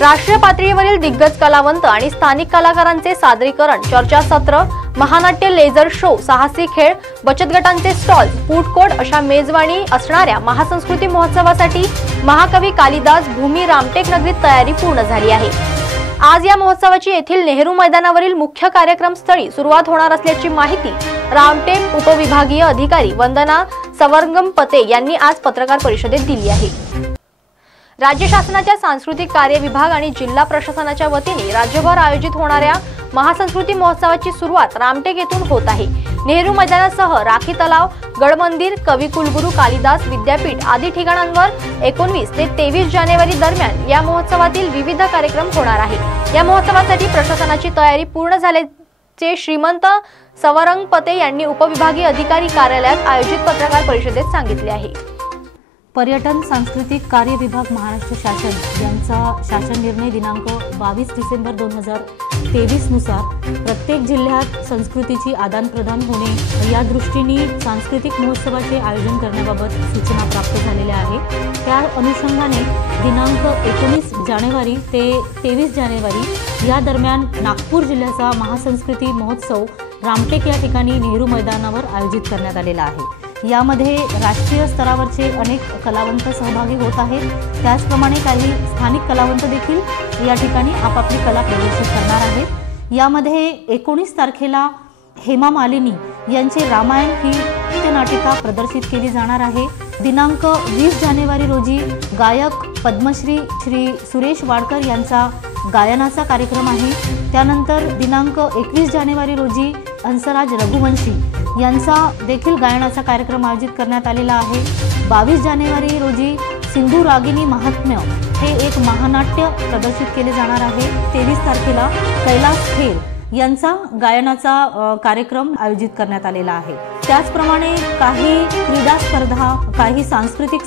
राष्ट्रीय पातळीवरील दिग्गज कलावंत आणि स्थानिक कलाकारांचे सादरीकरण, चर्चासत्र, महानाट्य, लेझर शो, साहसी खेळ, बचत गटांचे स्टॉल्स, फूड कोर्ट अशा मेजवानी असणाऱ्या महासंस्कृती महोत्सवासाठी महाकवी कालिदास भूमी रामटेक नगरीत तयारी पूर्ण झाली आहे। आज या महोत्सवाची येथील नेहरू मैदानावरील मुख्य कार्यक्रम स्थळी सुरुवात होणार असल्याची माहिती रामटेक उपविभागीय अधिकारी वंदना सवरंगमपते यांनी आज पत्रकार परिषदेत दिली आहे। राज्य शासनाच्या सांस्कृतिक कार्य विभाग आणि जिल्हा प्रशासनाच्या वतीने राज्यभर आयोजित होणाऱ्या महासंस्कृती महोत्सवाची सुरुवात रामटेक येथून होत आहे। नेहरू मैदानासह राखी तलाव, गडमंदिर, कविकुलगुरू कालिदास विद्यापीठ आदी ठिकाणांवर 19 ते 23 जानेवारी दरम्यान या महोत्सवातील विविध कार्यक्रम होणार आहे। या महोत्सवासाठी प्रशासनाची तयारी पूर्ण झाल्याचे श्रीमंत सवरंगपते यांनी उपविभागीय अधिकारी कार्यालयात आयोजित पत्रकार परिषदेत सांगितले आहे। पर्यटन सांस्कृतिक कार्य विभाग महाराष्ट्र शासन यांचा शासन निर्णय दिनांक 22 डिसेंबर 2023 नुसार प्रत्येक जिल्ह्यात संस्कृतीची आदान-प्रदान होणे या दृष्टीने सांस्कृतिक महोत्सवाचे आयोजन करण्याबाबत सूचना प्राप्त झालेल्या आहेत। त्या अनुषंगाने दिनांक 19 जानेवारी ते 23 जानेवारी या दरम्यान नागपूर जिल्ह्याचा महासंस्कृती महोत्सव रामटेक या ठिकाणी नेहरू मैदानावर आयोजित करण्यात आलेला आहे। यामध्ये राष्ट्रीय स्तरावरचे अनेक कलावंत सहभागी होत आहेत। त्याचप्रमाणे काही स्थानिक कलावंत देखील या ठिकाणी आपापली कला प्रदर्शित करणार आहेत। यामध्ये 19 तारखेला हेमा मालिनी यांचे रामायण ही नृत्यनाटिका प्रदर्शित केली जाणार आहे। दिनांक 20 जानेवारी रोजी गायक पद्मश्री श्री सुरेश वाडकर यांचा गायनाचा कार्यक्रम आहे। त्यानंतर दिनांक 21 जानेवारी रोजी हंसराज रघुवंशी यांचा देखील गायनाचा कार्यक्रम आयोजित करण्यात आलेला आहे। 22 जानेवारी रोजी सिंधू रागिनी महात्म्य हे एक महानाट्य प्रदर्शित केले जाणार आहे। 23 तारखेला कैलास खेर यांचा गायनाचा कार्यक्रम आयोजित करण्यात आलेला आहे। त्याचप्रमाणे काही क्रीडा स्पर्धा, काही सांस्कृतिक